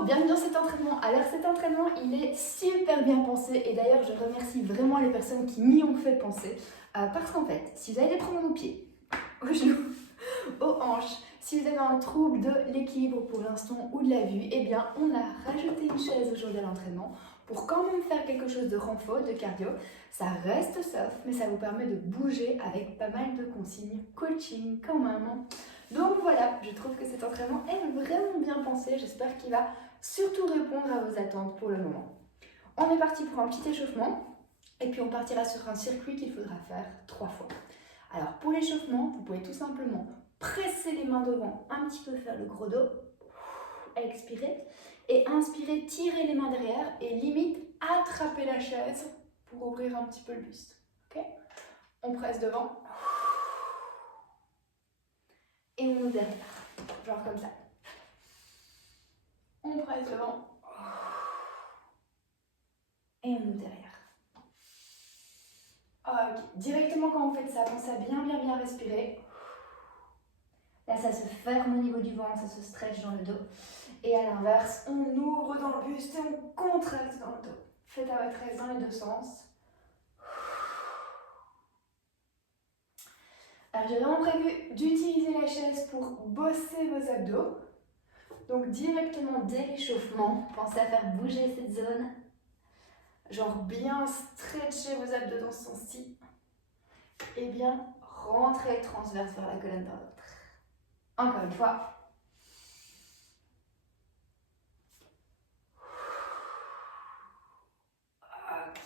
Hello, bienvenue dans cet entraînement. Alors cet entraînement, il est super bien pensé et d'ailleurs je remercie vraiment les personnes qui m'y ont fait penser parce qu'en fait, si vous avez des problèmes aux pieds, aux genoux, aux hanches, si vous avez un trouble de l'équilibre pour l'instant ou de la vue, eh bien on a rajouté une chaise aujourd'hui à l'entraînement pour quand même faire quelque chose de renfort, de cardio. Ça reste soft, mais ça vous permet de bouger avec pas mal de consignes coaching quand même. Donc voilà, je trouve que cet entraînement est vraiment bien pensé. J'espère qu'il va surtout répondre à vos attentes pour le moment. On est parti pour un petit échauffement et puis on partira sur un circuit qu'il faudra faire 3 fois. Alors pour l'échauffement, vous pouvez tout simplement presser les mains devant, un petit peu faire le gros dos, expirer et inspirer, tirer les mains derrière et limite attraper la chaise pour ouvrir un petit peu le buste. Okay, on presse devant. Et on ouvre derrière, genre comme ça. On presse devant. Et on ouvre derrière. Ok, directement quand vous faites ça, pensez à bien respirer. Là, ça se ferme au niveau du ventre, ça se stretch dans le dos. Et à l'inverse, on ouvre dans le buste et on contracte dans le dos. Faites à votre aise dans les deux sens. Alors, j'ai vraiment prévu d'utiliser la chaise pour bosser vos abdos. Donc, directement dès l'échauffement, pensez à faire bouger cette zone. Genre bien stretcher vos abdos dans ce sens-ci. Et bien rentrer transverse vers la colonne vers l'autre. Encore une fois.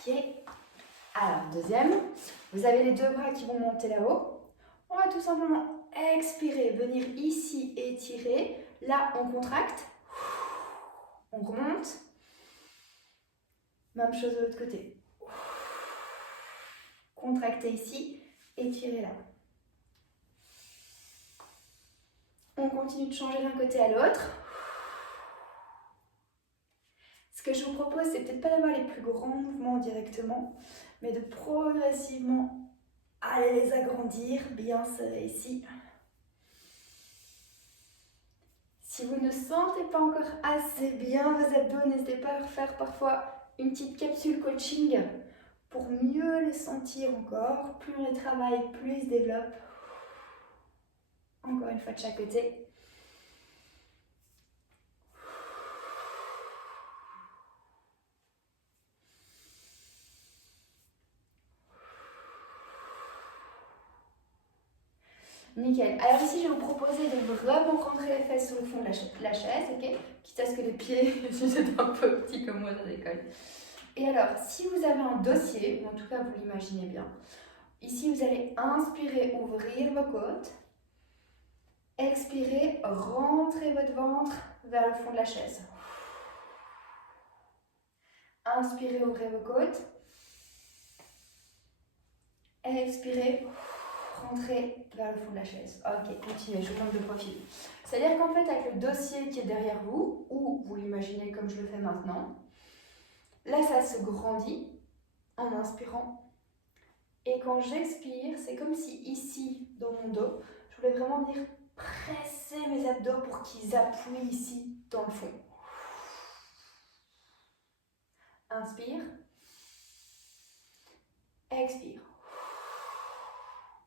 Ok. Alors, deuxième. Vous avez les deux bras qui vont monter là-haut. On va tout simplement expirer, venir ici étirer. Là, on contracte. On remonte. Même chose de l'autre côté. Contractez ici, étirez là. On continue de changer d'un côté à l'autre. Ce que je vous propose, c'est peut-être pas d'avoir les plus grands mouvements directement, mais de progressivement aller les agrandir, bien serré ici. Si vous ne sentez pas encore assez bien vos abdos, n'hésitez pas à refaire parfois une petite capsule coaching pour mieux les sentir encore. Plus on les travaille, plus ils se développent. Encore une fois de chaque côté. Nickel. Alors ici, je vais vous proposer de vraiment rentrer les fesses sur le fond de la chaise, ok? Quitte à ce que les pieds soient un peu petits comme moi, ça décolle. Et alors, si vous avez un dossier, ou en tout cas vous l'imaginez bien, ici vous allez inspirer, ouvrir vos côtes. Expirez, rentrez votre ventre vers le fond de la chaise. Inspirez, ouvrez vos côtes. Expirez, rentrez vers le fond de la chaise. Ok, continuez, je tombe de profil. C'est-à-dire qu'en fait, avec le dossier qui est derrière vous, ou vous l'imaginez comme je le fais maintenant, là, ça se grandit en inspirant. Et quand j'expire, c'est comme si ici, dans mon dos, je voulais vraiment venir presser mes abdos pour qu'ils appuient ici, dans le fond. Inspire. Expire.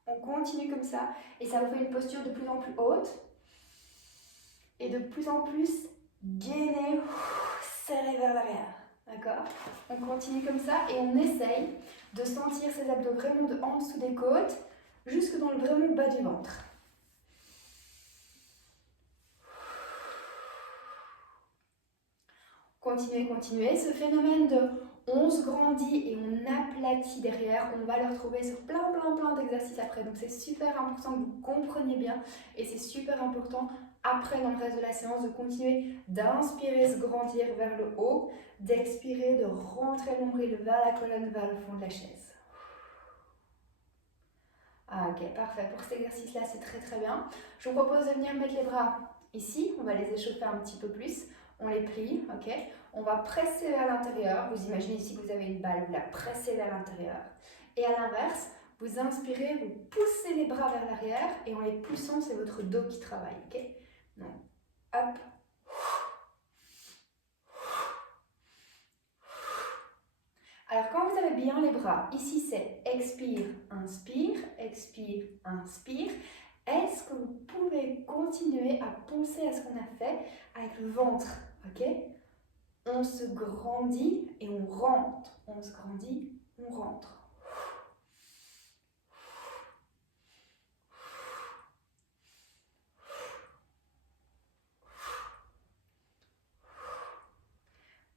On continue comme ça et ça vous fait une posture de plus en plus haute et de plus en plus gainée, serrée vers l'arrière. D'accord? On continue comme ça et on essaye de sentir ces abdos vraiment en dessous des côtes jusque dans le vraiment bas du ventre. Continuez, continuez. Ce phénomène de on se grandit et on aplatit derrière, on va le retrouver sur plein d'exercices après. Donc c'est super important que vous compreniez bien et c'est super important après dans le reste de la séance de continuer d'inspirer, se grandir vers le haut, d'expirer, de rentrer l'ombril vers la colonne, vers le fond de la chaise. Ah, ok, parfait. Pour cet exercice-là, c'est très bien. Je vous propose de venir mettre les bras ici. On va les échauffer un petit peu plus. On les plie, ok? On va presser vers l'intérieur. Vous imaginez ici que vous avez une balle, vous la pressez vers l'intérieur. Et à l'inverse, vous inspirez, vous poussez les bras vers l'arrière et en les poussant, c'est votre dos qui travaille, ok? Donc, hop. bien les bras. Ici, c'est expire, inspire, expire, inspire. Est-ce que vous pouvez continuer à penser à ce qu'on a fait avec le ventre, ok? On se grandit et on rentre. On se grandit, on rentre.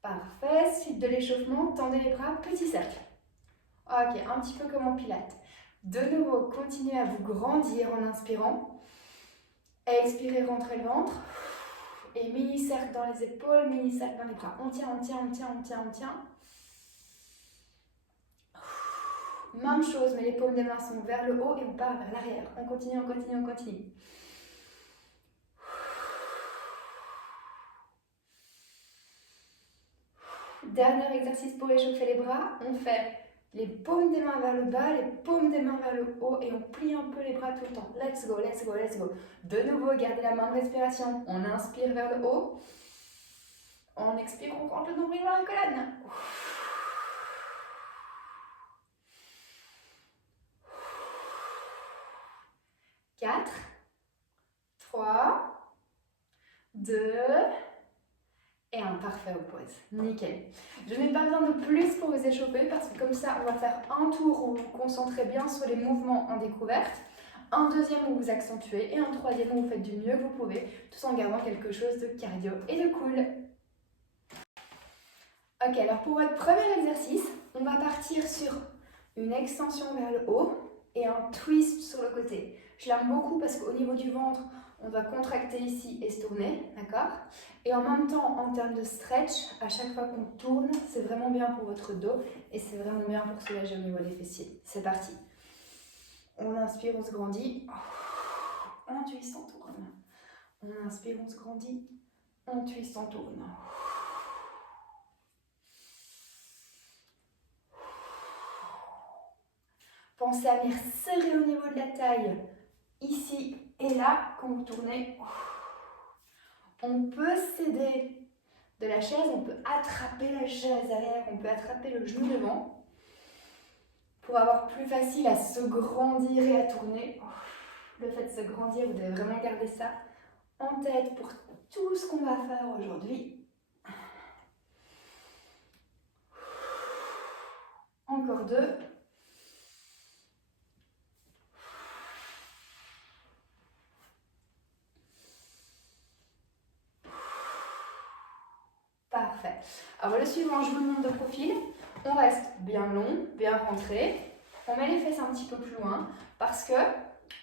Parfait. Suite de l'échauffement, tendez les bras, petit cercle. Ok, un petit peu comme en pilates. De nouveau, continuez à vous grandir en inspirant. Expirez, rentrez le ventre. Et mini-cercle dans les épaules, mini-cercle dans les bras. On tient, on tient, on tient, on tient, on tient. Même chose, mais les paumes des mains sont vers le haut et on part vers l'arrière. On continue, on continue, on continue. Dernier exercice pour échauffer les bras. On fait les paumes des mains vers le bas, les paumes des mains vers le haut et on plie un peu les bras tout le temps. Let's go, let's go, let's go. De nouveau, gardez la main de respiration. On inspire vers le haut. On expire, on rentre le nombril vers la colonne. 4, 3, 2 et un parfait au pause. Nickel. Je n'ai pas besoin de plus pour vous échauffer parce que comme ça, on va faire un tour où vous vous concentrez bien sur les mouvements en découverte, un deuxième où vous accentuez et un troisième où vous faites du mieux que vous pouvez, tout en gardant quelque chose de cardio et de cool. Ok, alors pour votre premier exercice, on va partir sur une extension vers le haut et un twist sur le côté. Je l'aime beaucoup parce qu'au niveau du ventre, on va contracter ici et se tourner, d'accord? Et en même temps, en termes de stretch, à chaque fois qu'on tourne, c'est vraiment bien pour votre dos et c'est vraiment bien pour soulager au niveau des fessiers. C'est parti. On inspire, on se grandit. On twist, on tourne. On inspire, on se grandit. On twist, on tourne. Pensez à venir serrer au niveau de la taille, ici et là, quand vous tournez. On peut s'aider de la chaise, on peut attraper la chaise derrière, on peut attraper le genou devant pour avoir plus facile à se grandir et à tourner. Le fait de se grandir, vous devez vraiment garder ça en tête pour tout ce qu'on va faire aujourd'hui. Encore 2. Parfait. Alors le suivant, je vous le montre de profil. On reste bien long, bien rentré. On met les fesses un petit peu plus loin parce que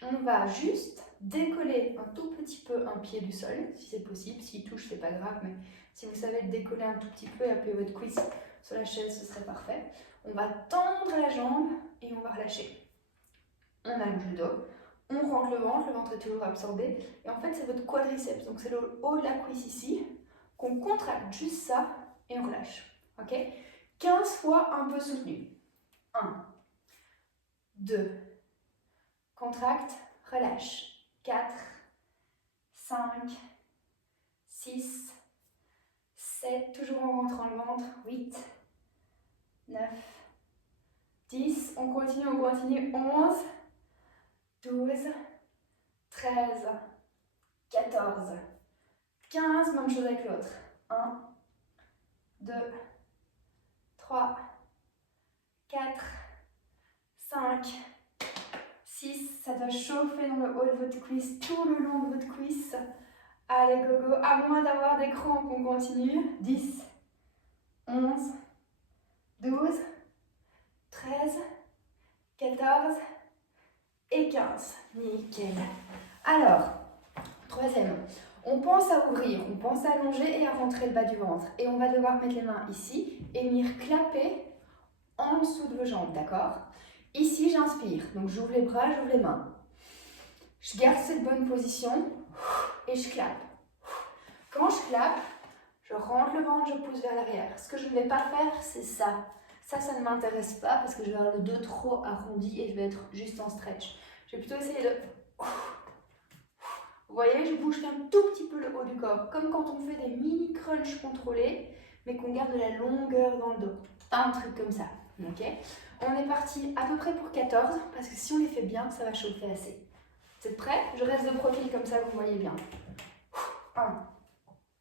on va juste décoller un tout petit peu un pied du sol, si c'est possible. S'il touche, c'est pas grave, mais si vous savez décoller un tout petit peu et appuyer votre cuisse sur la chaise, ce serait parfait. On va tendre la jambe et on va relâcher. On allonge le dos. On rentre le ventre est toujours absorbé. Et en fait, c'est votre quadriceps, donc c'est le haut de la cuisse ici, qu'on contracte juste ça et on relâche. Ok? 15 fois un peu soutenu. 1, 2, contracte, relâche. 4, 5, 6, 7, toujours en rentrant le ventre. 8, 9, 10, on continue. 11, 12, 13, 14, 15, même chose avec l'autre. 1, 2, 3, 4, 5, 6. Ça doit chauffer dans le haut de votre cuisse, tout le long de votre cuisse. Allez, go, go. À moins d'avoir des crampes, on continue. 10, 11, 12, 13, 14 et 15. Nickel. Alors, troisième. On pense à ouvrir, on pense à allonger et à rentrer le bas du ventre. Et on va devoir mettre les mains ici et venir clapper en dessous de vos jambes, d'accord? Ici, j'inspire. Donc, j'ouvre les bras, j'ouvre les mains. Je garde cette bonne position et je clappe. Quand je clappe, je rentre le ventre, je pousse vers l'arrière. Ce que je ne vais pas faire, c'est ça. Ça ne m'intéresse pas parce que je vais avoir le dos trop arrondi et je vais être juste en stretch. Je vais plutôt essayer de... Vous voyez, je bouge qu'un tout petit peu le haut du corps, comme quand on fait des mini crunchs contrôlés, mais qu'on garde de la longueur dans le dos. Un truc comme ça. Ok? On est parti à peu près pour 14, parce que si on les fait bien, ça va chauffer assez. Vous êtes prêts? Je reste de profil comme ça, vous voyez bien. 1,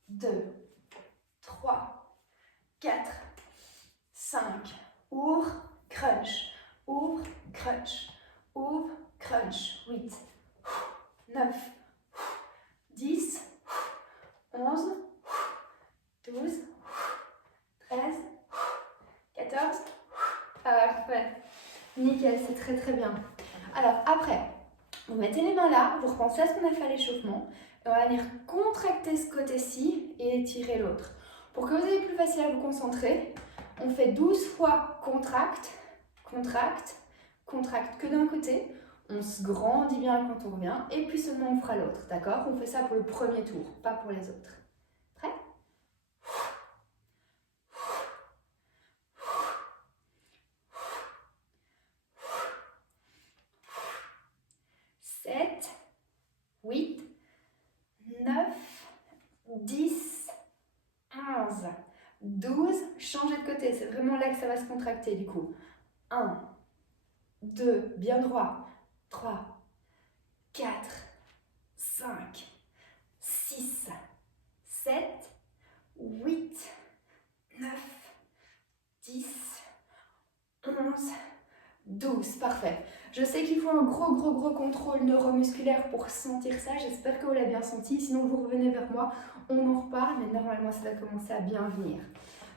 2, 3, 4, 5. Ouvre, crunch. Ouvre, crunch. Ouvre, crunch. 8, 9, 10, 11, 12, 13, 14. Parfait. Nickel, c'est très très bien. Alors après, vous mettez les mains là, vous repensez à ce qu'on a fait à l'échauffement. Et on va venir contracter ce côté-ci et étirer l'autre. Pour que vous ayez plus facile à vous concentrer, on fait 12 fois contracte, contracte, contracte que d'un côté. On se grandit bien quand on revient et puis seulement on fera l'autre, d'accord? On fait ça pour le premier tour, pas pour les autres. Prêt? 7, 8, 9, 10, 11, 12. Changez de côté, c'est vraiment là que ça va se contracter du coup. 1, 2, bien droit. 3, 4, 5, 6, 7, 8, 9, 10, 11, 12. Parfait. Je sais qu'il faut un gros contrôle neuromusculaire pour sentir ça. J'espère que vous l'avez bien senti. Sinon, vous revenez vers moi. On en reparle, mais normalement, ça va commencer à bien venir.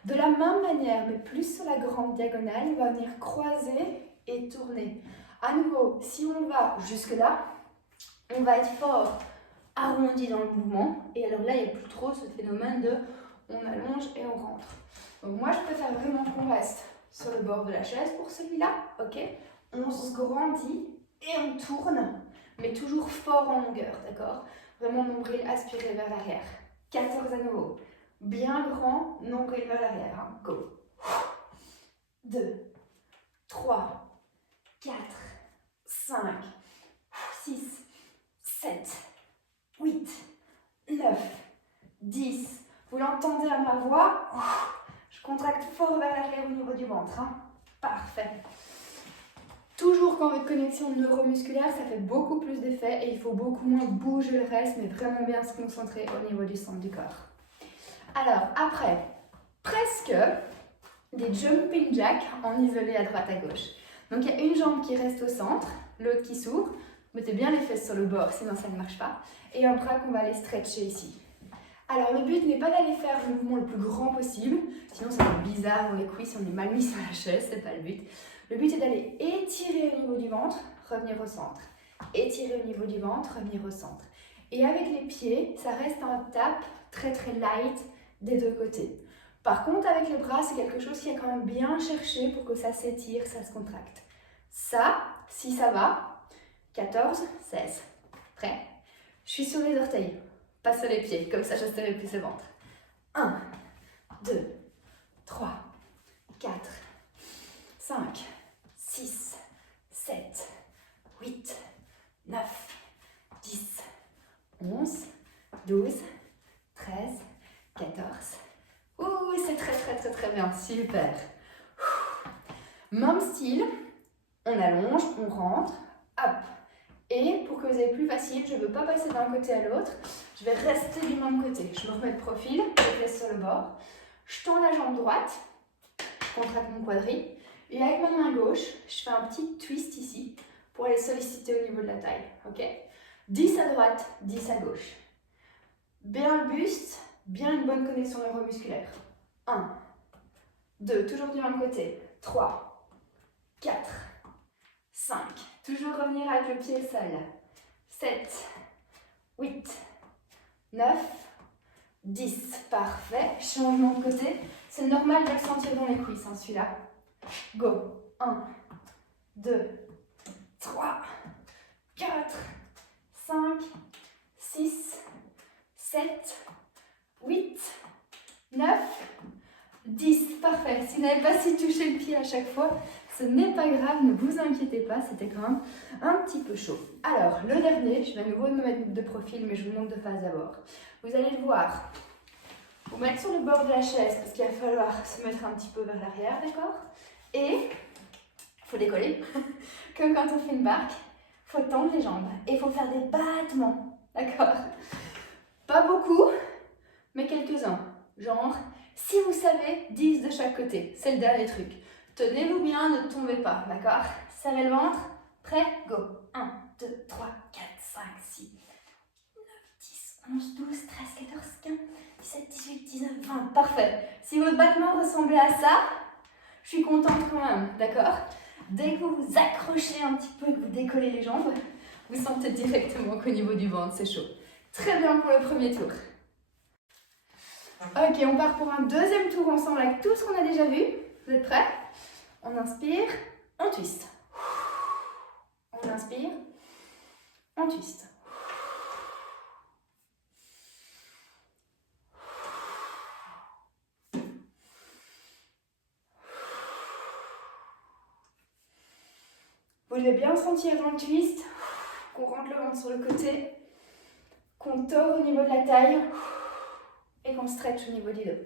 De la même manière, mais plus sur la grande diagonale, on va venir croiser et tourner. À nouveau, si on va jusque là, on va être fort arrondi dans le mouvement. Et alors là, il n'y a plus trop ce phénomène de on allonge et on rentre. Donc moi, je préfère vraiment qu'on reste sur le bord de la chaise pour celui-là. Ok? On se grandit et on tourne, mais toujours fort en longueur, d'accord? Vraiment nombril aspiré vers l'arrière. 14 à nouveau. Bien grand, nombril vers l'arrière. Hein. Go. 2, 3, 4, 5, 6, 7, 8, 9, 10. Vous l'entendez à ma voix? Je contracte fort vers l'arrière au niveau du ventre. Hein. Parfait. Toujours quand votre connexion neuromusculaire, ça fait beaucoup plus d'effet et il faut beaucoup moins bouger le reste, mais vraiment bien se concentrer au niveau du centre du corps. Alors, après, presque des jumping jacks en isolé à droite à gauche. Donc, il y a une jambe qui reste au centre, l'autre qui s'ouvre. Mettez bien les fesses sur le bord, sinon ça ne marche pas. Et un bras qu'on va aller stretcher ici. Alors, le but n'est pas d'aller faire le mouvement le plus grand possible, sinon ça va être bizarre dans les cuisses si on est mal mis sur la chaise, c'est pas le but. Le but est d'aller étirer au niveau du ventre, revenir au centre. Étirer au niveau du ventre, revenir au centre. Et avec les pieds, ça reste un tap très light des deux côtés. Par contre, avec les bras, c'est quelque chose qui a quand même bien cherché pour que ça s'étire, ça se contracte. Ça, si ça va, 14, 16. Prêt? Je suis sur les orteils, pas sur les pieds, comme ça je serai plus le ventre. 1, 2, 3, 4, 5, 6, 7, 8, 9, 10, 11, 12, 13, 14. Ouh, c'est très bien, super. Même style, on allonge, on rentre, hop. Et pour que vous ayez plus facile, je ne veux pas passer d'un côté à l'autre, je vais rester du même côté. Je me remets de profil, je laisse sur le bord, je tends la jambe droite, je contracte mon quadri, et avec ma main gauche, je fais un petit twist ici pour aller solliciter au niveau de la taille. Ok? 10 à droite, 10 à gauche. Bien le buste, bien une bonne connexion neuromusculaire. 1, 2, toujours du même côté. 3, 4, 5. Toujours revenir avec le pied seul. 7, 8, 9, 10. Parfait. Changement de côté. C'est normal de le sentir dans les cuisses, hein, celui-là. Go. 1, 2, 3, 4, 5, 6, 7, 8, 9, 10. Parfait. Si vous n'avez pas si touché le pied à chaque fois, ce n'est pas grave, ne vous inquiétez pas, c'était quand même un petit peu chaud. Alors, le dernier, je vais à nouveau me mettre de profil, mais je vous montre de face d'abord. Vous allez le voir. Vous mettre sur le bord de la chaise, parce qu'il va falloir se mettre un petit peu vers l'arrière, d'accord? Et il faut décoller, comme quand on fait une barque, il faut tendre les jambes et il faut faire des battements, d'accord? Pas beaucoup, mais quelques-uns. Genre, si vous savez, 10 de chaque côté, c'est le dernier truc. Tenez-vous bien, ne tombez pas, d'accord? Serrez le ventre, prêt, go. 1, 2, 3, 4, 5, 6, 9, 10, 11, 12, 13, 14, 15, 17, 18, 19, 20. Parfait. Si votre battement ressemblait à ça, je suis contente quand même, d'accord? Dès que vous vous accrochez un petit peu et que vous décollez les jambes, vous sentez directement qu'au niveau du ventre, c'est chaud. Très bien pour le premier tour. Ok, on part pour un deuxième tour ensemble avec tout ce qu'on a déjà vu. Vous êtes prêts? On inspire, on twist. On inspire, on twist. Vous devez bien sentir dans le twist qu'on rentre le ventre sur le côté, qu'on tord au niveau de la taille et qu'on stretch au niveau du dos.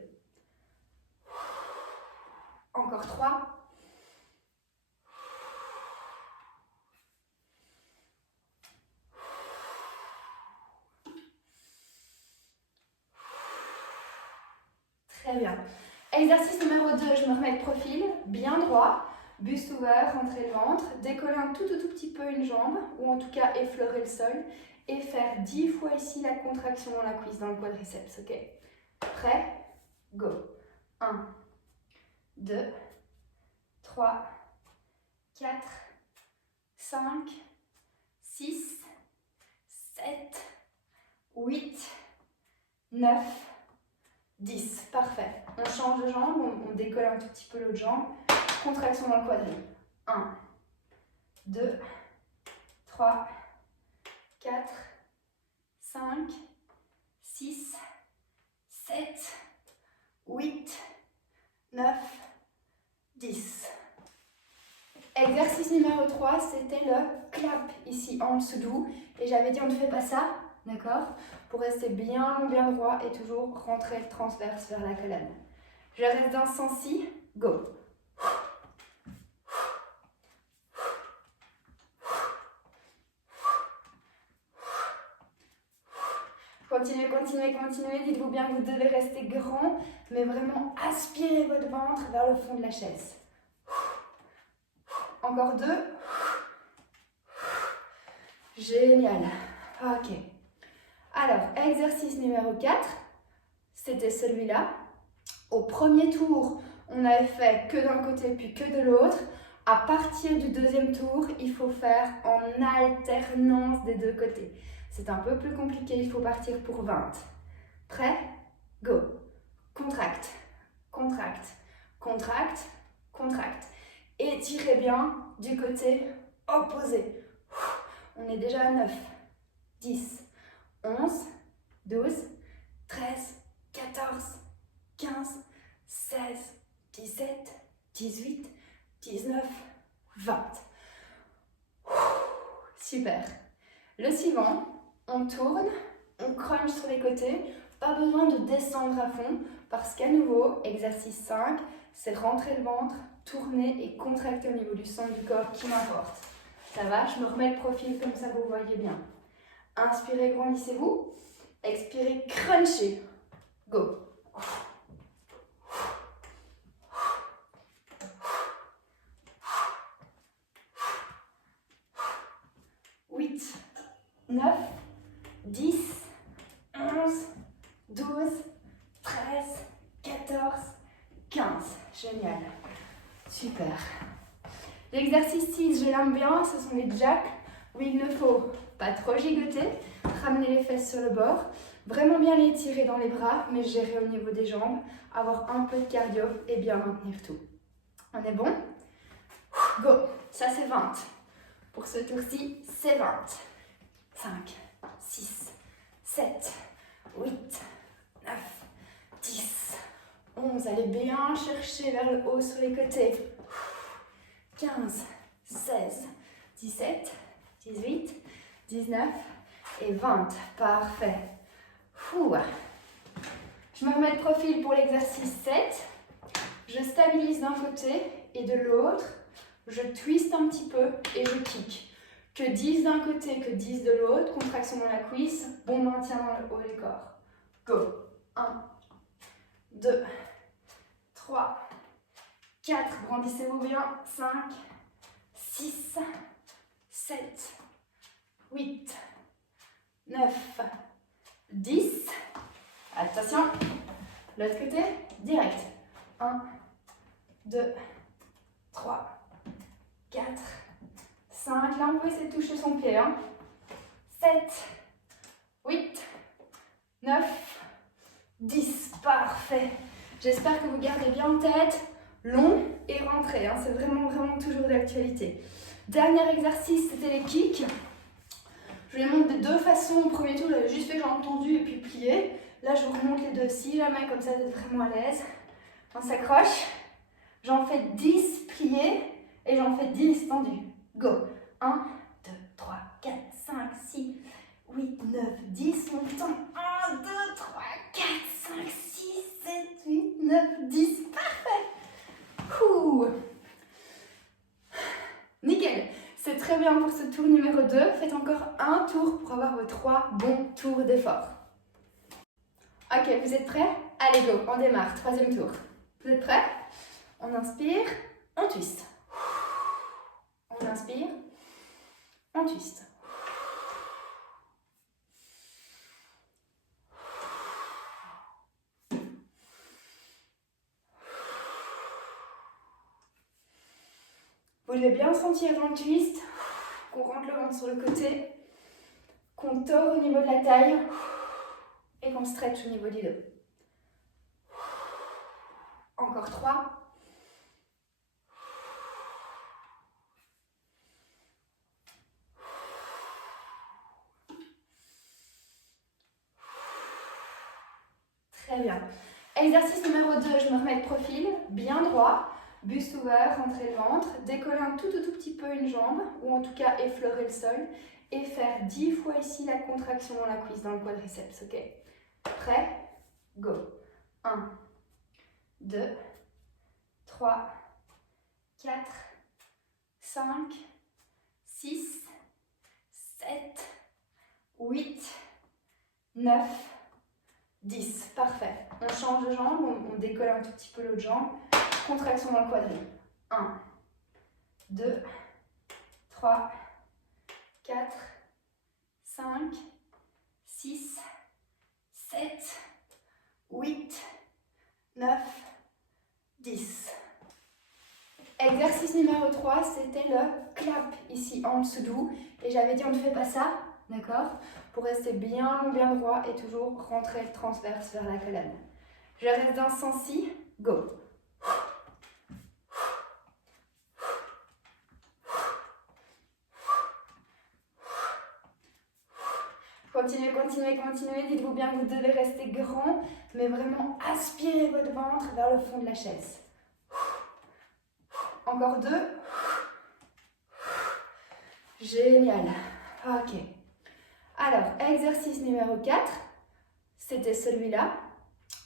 Encore 3. Très bien. Exercice numéro 2, je me remets de profil, bien droit, buste ouvert, rentrer le ventre, décoller un tout petit peu une jambe, ou en tout cas effleurer le sol, et faire 10 fois ici la contraction dans la cuisse, dans le quadriceps, ok? Prêt? Go. 1, 2, 3, 4, 5, 6, 7, 8, 9, 10. Parfait. On change de jambe, on décolle un tout petit peu l'autre jambe. Contraction dans le quadril. 1, 2, 3, 4, 5, 6, 7, 8, 9, 10. Exercice numéro 3, c'était le clap ici en dessous doux. Et j'avais dit on ne fait pas ça, d'accord? Pour rester bien long, bien droit et toujours rentrer transverse vers la colonne. Je reste dans ce sens-ci, go. Continuez, continuez, continuez. Dites-vous bien que vous devez rester grand, mais vraiment aspirez votre ventre vers le fond de la chaise. Encore 2. Génial. Ok. Alors, exercice numéro 4, c'était celui-là. Au premier tour, on n'avait fait que d'un côté puis que de l'autre. À partir du deuxième tour, il faut faire en alternance des deux côtés. C'est un peu plus compliqué, il faut partir pour 20. Prêt? Go. Contracte, contracte, contracte, contracte. Étirez bien du côté opposé. On est déjà à 9, 10, 11, 12, 13, 14, 15, 16, 17, 18, 19, 20. Super. Le suivant, on tourne, on crunch sur les côtés. Pas besoin de descendre à fond parce qu'à nouveau, exercice 5, c'est rentrer le ventre, tourner et contracter au niveau du centre du corps qui m'importe. Ça va? Je me remets le profil comme ça vous voyez bien. Inspirez, grandissez-vous. Expirez, crunchez. Go. 8, 9, 10, 11, 12, 13, 14, 15. Génial. Super. L'exercice 6, je l'aime bien, ce sont les jacks où il ne faut pas trop gigoter, ramener les fesses sur le bord, vraiment bien les tirer dans les bras, mais gérer au niveau des jambes, avoir un peu de cardio et bien maintenir tout. On est bon? Go. Ça c'est 20. Pour ce tour-ci, c'est 20. 5, 6, 7, 8, 9, 10, 11. Allez bien chercher vers le haut sur les côtés. 15, 16, 17, 18, 19 et 20. Parfait. Je me remets de profil pour l'exercice 7. Je stabilise d'un côté et de l'autre. Je twiste un petit peu et je kick. Que 10 d'un côté, que 10 de l'autre. Contraction dans la cuisse, bon maintien dans le haut du corps. Go. 1, 2, 3, 4. Brandissez-vous bien. 5, 6, 7, 8, 9, 10. Attention. L'autre côté, direct. 1, 2, 3, 4, 5. Là, on peut essayer de toucher son pied. 7, 8, 9, 10. Parfait. J'espère que vous gardez bien en tête. Long et rentré. C'est vraiment, vraiment toujours d'actualité. Dernier exercice, c'était les kicks. Je vous les montre de deux façons. Au premier tour, j'avais juste fait jambes tendues et puis plié. Là, je vous remonte les deux si jamais, comme ça, vous êtes vraiment à l'aise. On s'accroche. J'en fais 10 pliés et j'en fais 10 tendus. Go. 1, 2, 3, 4, 5, 6, 8, 9, 10. On tombe. 1, 2, 3, 4, 5, 6, 7, 8, 9, 10. Parfait. Ouh. Nickel. C'est très bien pour ce tour numéro 2. Faites encore un tour pour avoir vos 3 bons tours d'effort. Ok, vous êtes prêts? Allez, go, on démarre. Troisième tour. Vous êtes prêts? On inspire, on twiste. On inspire, on twiste. Vous devez bien sentir dans le twist qu'on rentre le ventre sur le côté, qu'on tord au niveau de la taille et qu'on stretch au niveau du dos. Encore 3. Très bien. Exercice numéro 2, je me remets de profil, bien droit, buste ouvert, rentrer le ventre, décoller un tout petit peu une jambe, ou en tout cas effleurer le sol, et faire 10 fois ici la contraction dans la cuisse, dans le quadriceps, ok? Prêt? Go. 1, 2, 3, 4, 5, 6, 7, 8, 9, 10. Parfait. On change de jambe, on décolle un tout petit peu l'autre jambe. Contraction dans le quadri. 1, 2, 3, 4, 5, 6, 7, 8, 9, 10. Exercice numéro 3, c'était le clap ici en dessous doux. Et j'avais dit on ne fait pas ça, d'accord? Pour rester bien long, bien droit et toujours rentrer transverse vers la colonne. Je reste dans ce sens-ci, go. Continuez, continuez, continuez. Dites-vous bien que vous devez rester grand, mais vraiment aspirer votre ventre vers le fond de la chaise. Encore 2. Génial. Ok. Alors, exercice numéro 4, c'était celui-là.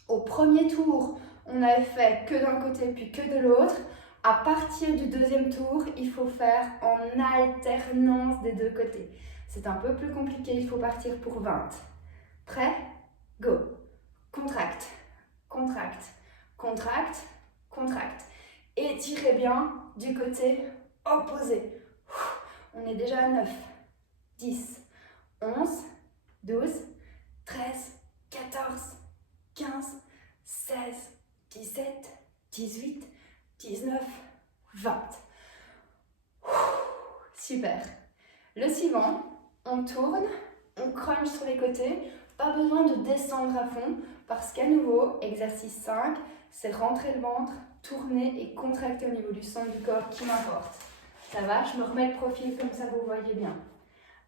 Au premier tour, on avait fait que d'un côté puis que de l'autre. À partir du deuxième tour, il faut faire en alternance des deux côtés. C'est un peu plus compliqué, il faut partir pour 20. Prêt? Go. Contracte, contracte, contracte, contracte. Étirez bien du côté opposé. On est déjà à 9, 10, 11, 12, 13, 14, 15, 16, 17, 18, 19, 20. Super. Le suivant, on tourne, on crunch sur les côtés. Pas besoin de descendre à fond parce qu'à nouveau, exercice 5, c'est rentrer le ventre, tourner et contracter au niveau du centre du corps qui m'importe. Ça va? Je me remets le profil comme ça vous voyez bien.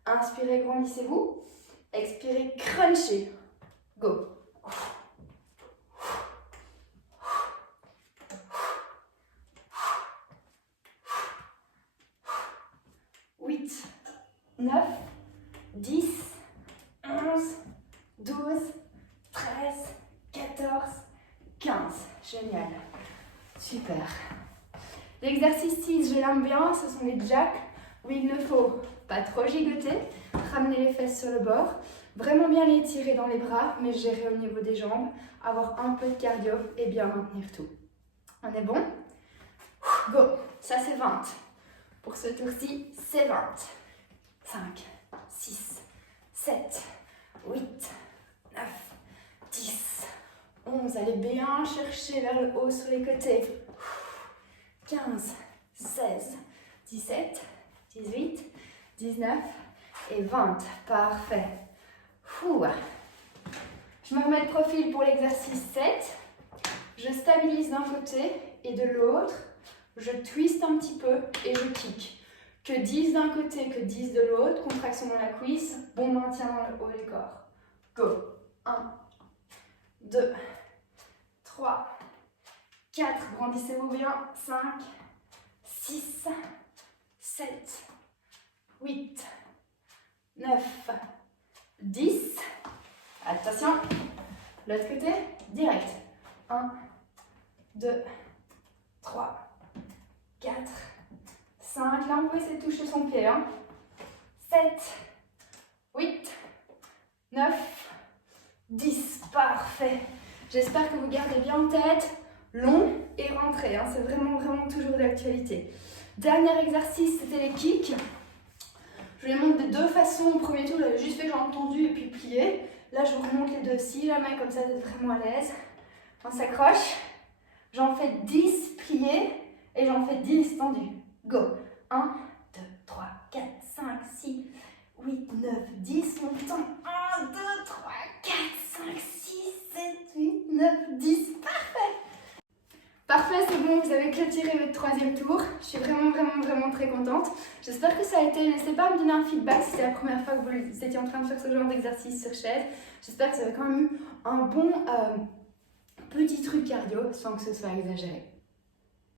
Inspirez, grandissez-vous. Expirez, crunchez. Go. 8, 9, 10, 11, 12, 13, 14, 15. Génial. Super. L'exercice 6, je l'aime bien, ce sont les jacks où il ne faut pas trop gigoter, ramener les fesses sur le bord, vraiment bien les tirer dans les bras, mais gérer au niveau des jambes, avoir un peu de cardio et bien maintenir tout. On est bon? Go! Ça c'est 20. Pour ce tour-ci, c'est 20. 5, 6, 7, 8, 9, 10, 11. Allez bien chercher vers le haut sur les côtés. 15, 16, 17, 18, 19 et 20. Parfait. Je me remets de profil pour l'exercice 7. Je stabilise d'un côté et de l'autre. Je twiste un petit peu et je kick. Que 10 d'un côté, que 10 de l'autre. Contraction dans la cuisse. Bon maintien dans le haut du corps. Go. 1, 2, 3, 4. Grandissez-vous bien. 5, 6, 7, 8, 9, 10. Attention. L'autre côté, direct. 1, 2, 3, 4, 5. Là, on peut essayer de toucher son pied. 7, 8, 9, 10. Parfait. J'espère que vous gardez bien en tête. Long et rentré. C'est vraiment, vraiment toujours d'actualité. Dernier exercice, c'était les kicks. Je vous les montre de deux façons. Au premier tour, j'avais juste fait jambes tendues et puis plié. Là, je vous remonte les deux si jamais, comme ça, vous êtes vraiment à l'aise. On s'accroche. J'en fais 10 pliés et j'en fais 10 tendus. Go. 1, 2, 3, 4, 5, 6, 8, 9, 10. Montant. 1, 2, 3, 4, 5, 6, 7, 8, 9, 10. Parfait. Parfait, c'est bon, vous avez clôturé votre troisième tour. Je suis vraiment, vraiment, vraiment très contente. J'espère que ça a été... N'hésitez pas à me donner un feedback si c'est la première fois que vous étiez en train de faire ce genre d'exercice sur chaise. J'espère que ça a quand même eu un bon petit truc cardio sans que ce soit exagéré.